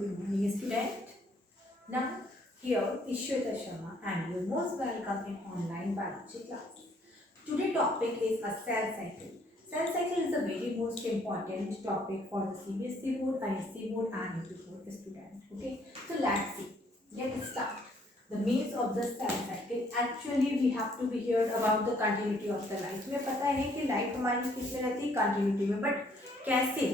good morning student. Now here is Shweta Sharma and you're most welcome in online biology class. Today topic is a cell cycle. Cell cycle is the very most important topic for the CBSE board, ISC board and UP board student. Okay, so let's see. Get start. The means of the cell cycle. Actually we have to be heard about the continuity of the life. हमें पता है कि life हमारी किसमें रहती है continuity में, but कैसे,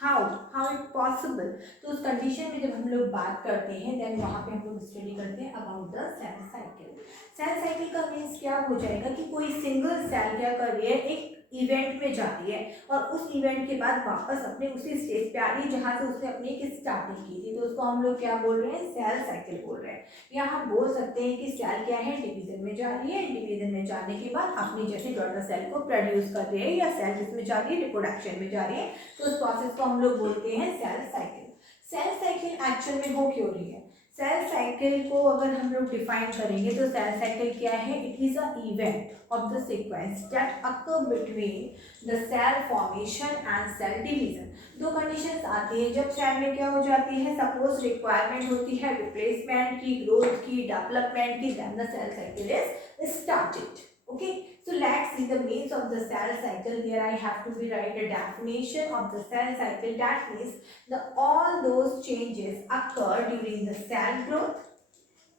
हाउ इट पॉसिबल. तो उस कंडीशन में जब हम लोग बात करते हैं देन वहाँ पे हम लोग स्टडी करते हैं about the cell cycle. Cell cycle का मीन्स क्या हो जाएगा कि कोई सिंगल सेल क्या कर रही है, एक इवेंट में जाती है और उस इवेंट के बाद वापस अपने उसी स्टेज पे आ रही है जहाँ से उसने अपनी एक स्टार्टिंग की थी. तो उसको हम लोग क्या बोल रहे हैं, सेल साइकिल बोल रहे हैं. या हम बोल सकते हैं कि सेल क्या है, डिवीजन में जा रही है, डिवीजन में जाने के बाद अपनी जैसे डॉटर सेल को प्रोड्यूस कर रही है, या सेल जिसमें जा रही है रिप्रोडक्शन में जा रही है. तो उस प्रोसेस को हम लोग बोलते हैं cell cycle. Cell cycle actual में हो क्यों रही है? सेल साइकिल को अगर हम लोग डिफाइन करेंगे तो सेल साइकिल क्या है, it is a event of the sequence that occur between the cell formation and cell division. दो कंडीशंस आती है जब सेल में क्या हो जाती है, सपोज रिक्वायरमेंट होती है रिप्लेसमेंट की, ग्रोथ की, डेवलपमेंट की, then the cell cycle is started. Okay, so let's see the means of the cell cycle. Here I have to be write a definition of the cell cycle. That means the all those changes occur during the cell growth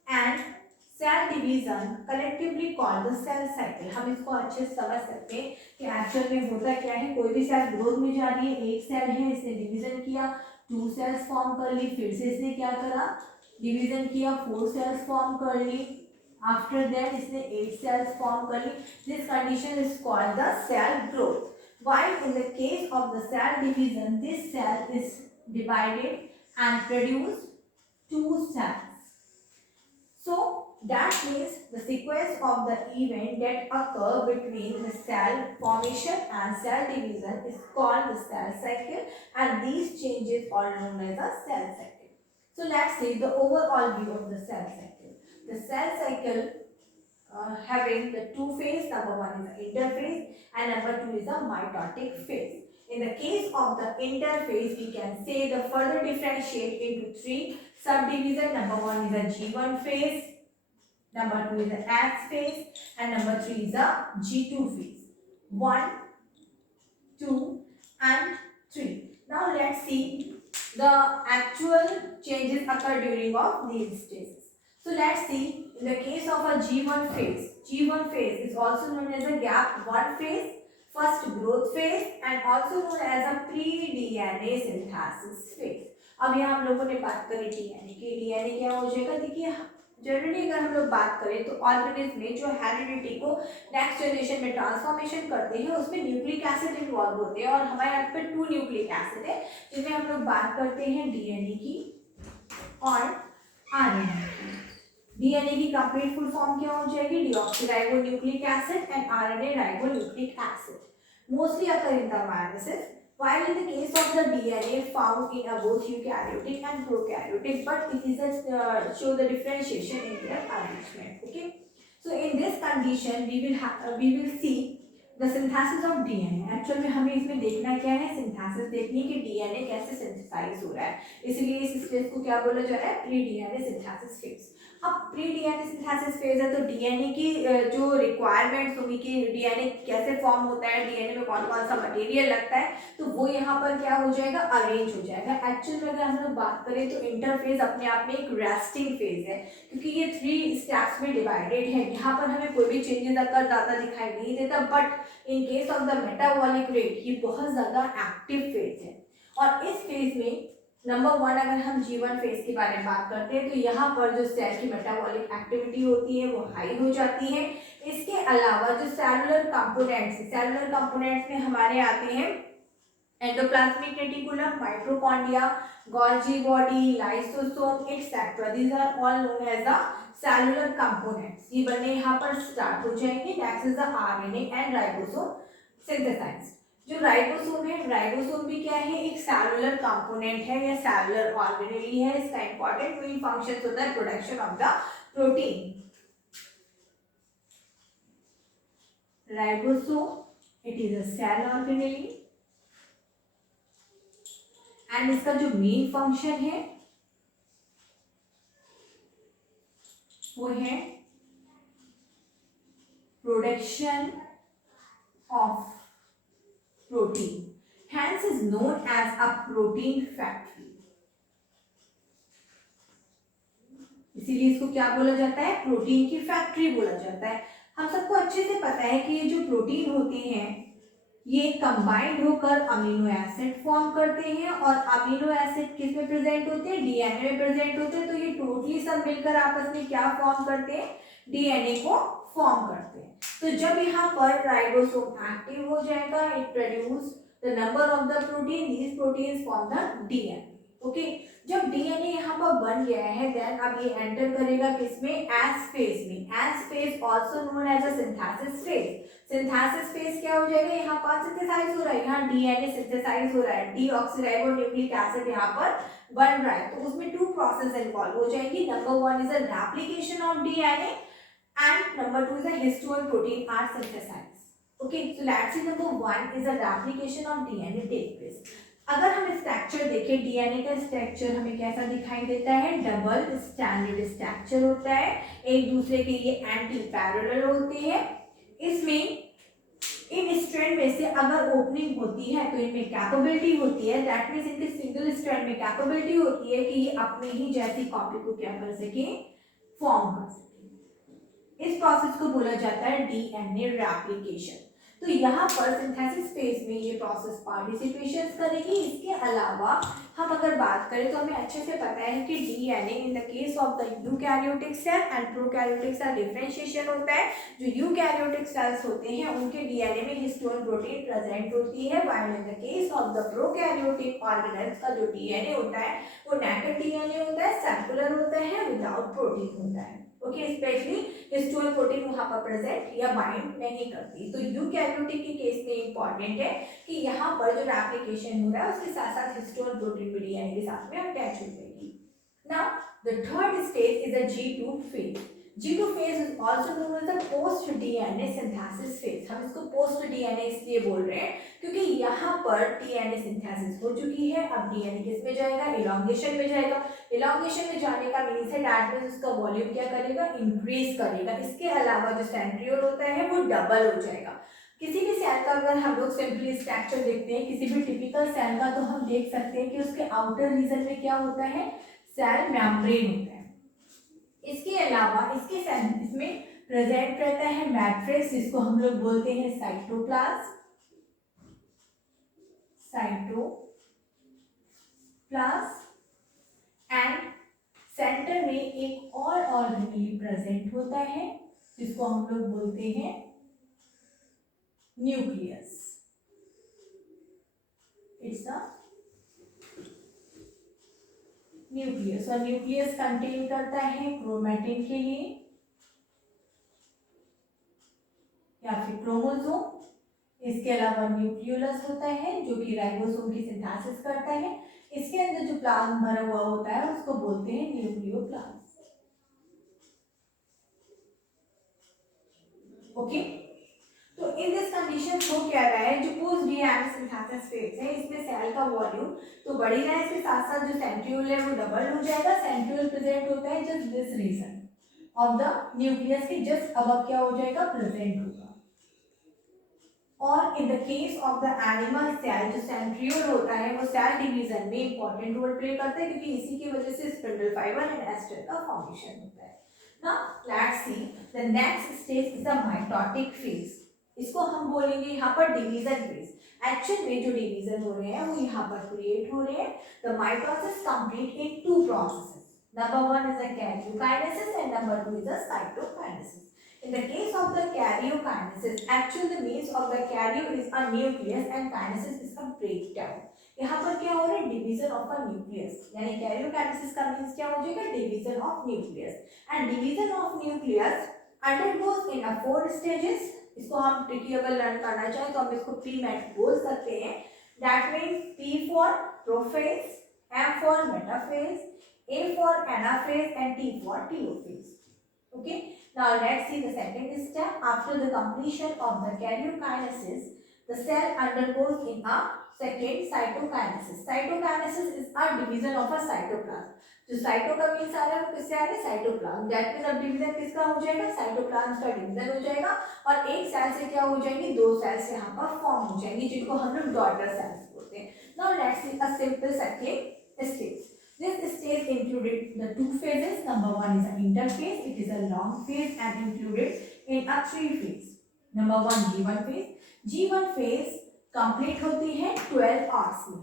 and cell division collectively called the cell cycle. हम इसको अच्छे से समझ सकते हैं कि actual में होता क्या है. कोई भी सेल ग्रोथ में जा रही है, एक सेल है इसने डिवीजन किया, 2 सेल्स फॉर्म कर ली, फिर से इसने क्या करा, डिवीजन किया, 4 सेल्स फॉर्म कर ली, after that इसने 8 cells form कर ली. This condition is called the cell growth. While in the case of the cell division, this cell is divided and produce 2 cells. So that means the sequence of the event that occur between the cell formation and cell division is called the cell cycle, and these changes are known as a cell cycle. So let's see the overall view of the cell cycle. The cell cycle having the two phase. Number one is the interphase and number two is the mitotic phase. In the case of the interphase, we can say the further differentiate into 3 subdivision. Number one is the G1 phase, number two is the S phase, and number 3 is the G2 phase. 1, 2 and 3. Now let's see the actual changes occur during of these stages. So let's see, in the case of a G1 phase is also known as a gap 1 phase, first growth phase and also known as a pre-DNA synthesis phase. अब यहाँ हम लोगों ने बात करी DNA की. DNA क्या हो जाएगा, देखिए जनरली अगर हम लोग बात करें तो ऑर्गेनिज्म में जो हेरिडिटी को नेक्स्ट जनरेशन में ट्रांसफॉर्मेशन करते हैं उसमें न्यूक्लिक एसिड इन्वॉल्व होते हैं, और हमारे यहाँ पे 2 न्यूक्लिक एसिड है जिसमें हम लोग बात करते हैं DNA की और RNA की. डीएनए की कंप्लीट फुल फॉर्म क्या हो जाएगी, deoxyribonucleic acid and RNA ribonucleic acid. Mostly occur in the viruses, while in the case of the DNA found in both eukaryotic and prokaryotic, but it is a show the differentiation in their arrangement. Okay, so in this condition we will see the synthesis of DNA. Actual में हमें इसमें देखना क्या है, synthesis देखनी कि DNA कैसे synthesise हो रहा है. इसलिए इस स्टेज को क्या बोला जा रहा है, प्री डीएनए सिंथेसिस फेज. अब प्री डीएनए सिंथेसिस फेज है तो डीएनए की जो रिक्वायरमेंट्स होंगी कि डीएनए कैसे फॉर्म होता है, डीएनए में कौन कौन सा मटेरियल लगता है, तो वो यहाँ पर क्या हो जाएगा, अरेंज हो जाएगा. एक्चुअल में अगर हम लोग बात करें तो इंटरफेज अपने आप में एक रेस्टिंग फेज है क्योंकि ये 3 स्टेप्स में डिवाइडेड है. यहाँ पर हमें कोई भी चेंजेस अगर ज़्यादा दिखाई नहीं देता, but in case of the metabolic rate ये बहुत ज़्यादा एक्टिव फेज है. और इस फेज में नंबर 1 अगर हम G1 फेज के बारे में बात करते हैं तो यहाँ पर जो सेल की मेटाबॉलिक एक्टिविटी होती है वो हाई हो जाती है. इसके अलावा जो सेलुलर कंपोनेंट्स में हमारे आते हैं endoplasmic reticulum, mitochondria, Golgi body, lysosome etcetera. These are all known as the cellular components. ये बनने यहाँ पर स्टार्ट हो जाएंगे. Next is the RNA and ribosome synthesised. जो राइबोसोम है, राइबोसोम भी क्या है, एक सेलुलर कंपोनेंट है या सेलुलर ऑर्गेनेल है. इसका इंपॉर्टेंट मेन फंक्शन होता है production of the protein. Ribosome it is a cell organelle and इसका जो मेन फंक्शन है है production of protein, hence is known as a protein factory। इसीलिए इसको क्या बोला जाता है, प्रोटीन की फैक्ट्री बोला जाता है। हम सबको अच्छे से पता है कि ये जो प्रोटीन होते हैं ये कंबाइंड होकर अमीनो एसिड फॉर्म करते हैं, और अमीनो एसिड किस में प्रेजेंट होते हैं, डीएनए में प्रेजेंट होते हैं। तो ये टोटली सब मिलकर आपस में क्या फॉर्म करते हैं, डीएनए को फॉर्म करते हैं। तो जब यहाँ पर राइबोसोम एक्टिव हो जाएगा, it produce the number of the protein, these proteins form the DNA. Okay, जब डीएनए यहाँ पर बन गया है, देन अब ये एंटर करेगा किसमें, एस फेज में। S phase also known as a synthesis phase. Synthesis phase क्या हो जाएगा, यहाँ पर सिंथेसाइज हो रहा है, यहाँ डीएनए सिंथेसाइज हो रहा है, डीऑक्सीराइबोन्यूक्लिक एसिड यहाँ पर बन रहा है। तो उसमें टू प्रोसेस इन्वॉल्व हो जाएंगी। Number one is the replication of DNA and number two is the histone protein are synthesised. Okay, so let's see number one is the replication of DNA take place. अगर हम structure देखें, DNA का structure हमें कैसा दिखाई देता है, double standard structure होता है, एक दूसरे के ये एंटी पैरेलल होते हैं। इसमें इन स्ट्रैंड में से अगर ओपनिंग होती है तो इनमें कैपेबिलिटी होती है, दैट मींस इनके सिंगल स्ट्रैंड में कैपेबिलिटी होती है कि ये अपने ही जैसी कॉपी को क्या कर सके, फॉर्म कर सके। इस प्रोसेस को बोला जाता है डीएनए रेप्लिकेशन। तो यहाँ पर सिंथेसिस फेज में ये प्रोसेस पार्टिसिपेशन करेगी। इसके अलावा हम अगर बात करें तो हमें अच्छे से पता है कि DNA in the case of the eukaryotic cell and prokaryotic cell differentiation होता है। जो यूकैरियोटिक सेल्स होते हैं उनके डीएनए में हिस्टोन प्रोटीन प्रेजेंट होती है, while in the case of the prokaryotic organelles का जो डीएनए होता है वो नेकेड डीएनए होता है, सर्कुलर होता है, विदाउट प्रोटीन होता है। ओके, स्पेशली हिस्टोन प्रोटीन वहां पर प्रेजेंट या बाइंड नहीं करती। तो यूकैरियोटिक के केस में इंपॉर्टेंट है कि यहाँ पर जो रेप्लिकेशन हो रहा है उसके साथ साथ हिस्टोन प्रोटीन भी डीएनए के साथ में अटैच हो जाएगी। Now the third stage is a G2 phase. G2 phase is also known as the post DNA synthesis phase. हम इसको पोस्ट डीएनए इसलिए बोल रहे हैं क्योंकि यहाँ पर डीएनए सिंथेसिस हो चुकी है। अब डीएनए किस में जाएगा, इलॉन्गेशन में जाएगा। इलॉन्गेशन में जाने का मीन्स है दैट मींस उसका वॉल्यूम क्या करेगा, इंक्रीज करेगा। इसके अलावा जो सेंट्रियोल होता है वो डबल हो जाएगा। किसी भी सेल का अगर हम लोग सिंपली स्ट्रक्चर देखते हैं, किसी भी टिपिकल सेल का, तो हम देख सकते हैं कि उसके आउटर रीजन में क्या होता है, सेल मेम्ब्रेन होता है। इसके अलावा इसमें प्रेजेंट रहता है मैट्रिक्स, जिसको हम लोग बोलते हैं साइटोप्लाज्म। एंड सेंटर में एक और ऑर्गेनेल प्रेजेंट होता है जिसको हम लोग बोलते हैं न्यूक्लियस। इट्स अ न्यूक्लियस, और न्यूक्लियस कंटेन करता है क्रोमैटिन के लिए या फिर क्रोमोसोम। इसके अलावा न्यूक्लियोलस होता है जो कि राइबोसोम की सिंथेसिस करता है। इसके अंदर जो प्लाज्म भरा हुआ होता है उसको बोलते हैं न्यूक्लियोप्लाज्म। ओके, तो इन दिस कंडीशन हो क्या रहा है, जो पोस्ट डीएनए सिंथेसिस फेज है इसमें सेल का वॉल्यूम तो बढ़ ही रहा है, इसके साथ साथ जो सेंट्रियोल है वो डबल हो जाएगा। सेंट्रियोल प्रेजेंट होता है just this region of the nucleus के जस्ट अब क्या हो जाएगा, प्रेजेंट होगा। और in the case of the animal cell जो सेंट्रियोल होता है वो सेल डिवीजन में इंपॉर्टेंट रोल प्ले करता है, क्योंकि इसी की वजह से स्पिंडल फाइबर एंड एस्टर का फॉर्मेशन होता है। Now let's see the next stage is the mitotic phase. इसको हम बोलेंगे यहाँ पर डिवीजन फेज। एक्चुअल में जो डिवीजन हो रहे हैं वो यहाँ पर क्रिएट हो रहे हैं। The mitosis complete in two processes. Number one is the karyokinesis and number two is the cytokinesis. In the case of the karyokinesis, actually the means of the karyo is a nucleus and kinesis is a breakdown. यहाँ पर क्या हो रहा है, division of a nucleus, यानी karyokinesis का means क्या हो जाएगा, division of nucleus. And division of nucleus undergoes in a 4 stages. इसको हम ट्रिकी अगर लर्न करना चाहें तो हम इसको प्री-मेट बोल सकते हैं। That means P for prophase, M for metaphase, A for anaphase and T for telophase. Okay, now let's see the second step. After the completion of the karyokinesis, the cell undergoes in a second cytokinesis. Cytokinesis is a division of a cytoplasm. जो cyto का means आ रहा है वो किससे आ रहा है? Cytoplasm. That means अब division किसका हो जाएगा? साइटोप्लाज्म का डिवीजन हो जाएगा और एक सेल से क्या हो जाएंगी? दो सेल्स यहाँ पर फॉर्म हो जाएंगी जिनको हम लोग डॉटर सेल्स बोलते हैं. Now let's C a simple second stage. This stage included the two phases. Number one is an interphase. It is a long phase and included in a three phase. Number one G1 phase. G1 phase complete होती है 12 hours में.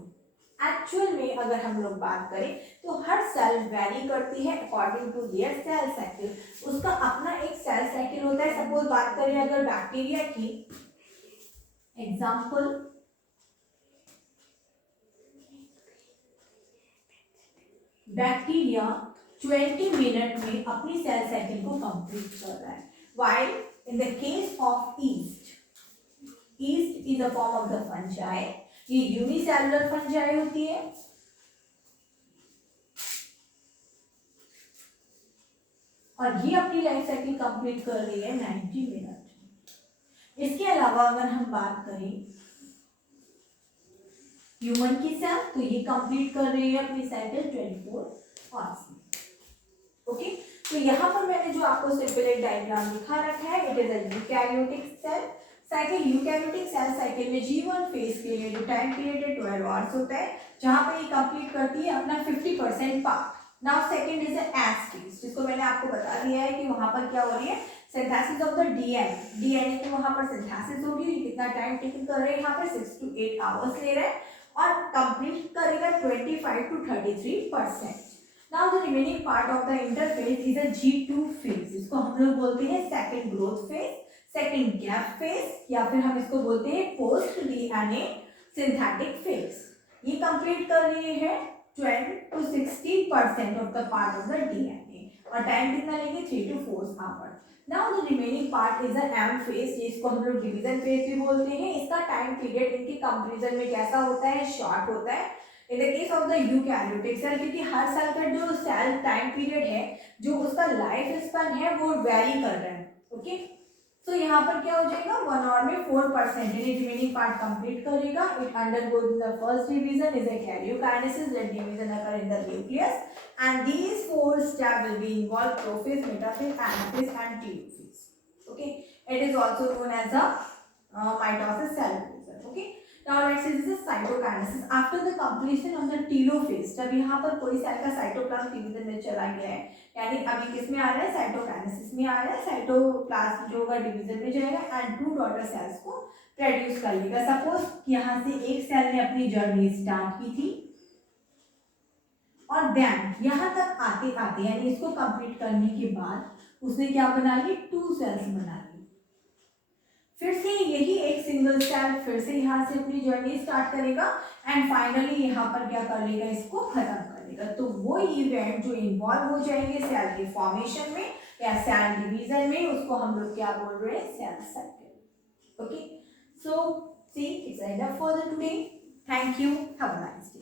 Actual में अगर हम लोग बात करें तो हर सेल वैरी करती है according to their cell cycle. उसका अपना एक सेल साइकिल होता है. सपोज बात करें अगर बैक्टीरिया की, एग्जाम्पल बैक्टीरिया 20 मिनट में अपनी सेल साइकिल को कंप्लीट कर रहा है. While in the case of east, east is a form of the fungi. ये यूनिसेलुलर फंजाई होती है और ये अपनी लाइफ साइकिल कंप्लीट कर रही है 90 मिनट. इसके अलावा अगर हम बात करें ह्यूमन की सेल तो ये कंप्लीट कर रही है अपनी साइकिल 24 आवर्स में. ओके, तो यहाँ पर मैंने जो आपको सिंपल एक डायग्राम दिखा रखा है, it is a eukaryotic cell cycle. Eukaryotic cell cycle में G1 फेज के लिए जो टाइम पीरियड है 12 आवर्स होता है, जहाँ पे ये कंप्लीट करती है अपना 50% part. Now second is S phase, जिसको मैंने आपको बता दिया है कि वहाँ पर क्या हो रही है? सिंथेसिस ऑफ द डीएनए की वहाँ पर सिंथेसिस होगी. ये कितना टाइम टेकन कर रहे हैं? यहाँ पर 6 to 8 आवर्स ले रहा है और कंप्लीट करेगा 25 to 33%. Now the remaining part of the interphase is a G2 phase. इसको हम लोग बोलते हैं second growth phase, second gap phase, या फिर हम इसको बोलते हैं पोस्ट डीएनए सिंथेटिक फेज. ये कंप्लीट कर रही है 20 to 60% of the part of the DNA और टाइम कितना लेंगे? 3 to 4 hours. Now the remaining part is a M phase, जिसको हम लोग डिवीजन फेज भी बोलते हैं. इसका टाइम पीरियड इनके कंपैरिजन में कैसा होता है? शॉर्ट होता है. In the case of the eukaryotic cell, क्योंकि हर सेल का जो सेल टाइम पीरियड है, जो उसका लाइफ स्पैन है, वो वेरी कर रहा है. ओके, तो यहाँ पर क्या हो जाएगा? 1 आवर में 4% यानी रिमेनिंग पार्ट कंप्लीट करेगा. It undergoes the first division is a karyokinesis. That division occur in the nucleus and these 4 steps will be involved: prophase, metaphase, anaphase and telophase. Okay, it is also known as a mitosis, cell division. Okay, now let's say this is cytokinesis. After the completion of the telophase, जब यहाँ पर कोई cell का cytoplasm division में चला गया है, यानी अभी किस में आ रहा है? साइटोकाइनेसिस में आ रहा है. साइटोप्लाज्म जो होगा डिवीजन में जाएगा एंड 2 डॉटर सेल्स को प्रोड्यूस कर लेगा. सपोज यहाँ से एक सेल ने अपनी जर्नी स्टार्ट की थी और देन यहाँ तक आते आते यानी इसको कंप्लीट करने के बाद उसने क्या बना ली? 2 सेल्स बना ली. फिर से यही एक सिंगल सेल फिर से यहाँ से अपनी जर्नी स्टार्ट करेगा एंड फाइनली यहाँ पर क्या कर लेगा? इसको खत्म कर लेगा. तो वो इवेंट जो इन्वॉल्व हो जाएंगे सेल के फॉर्मेशन में या सेल डिवीजन में, उसको हम लोग क्या बोल रहे हैं? Cell cycle. Okay, so see it's enough for the today. Thank you. Have a nice day.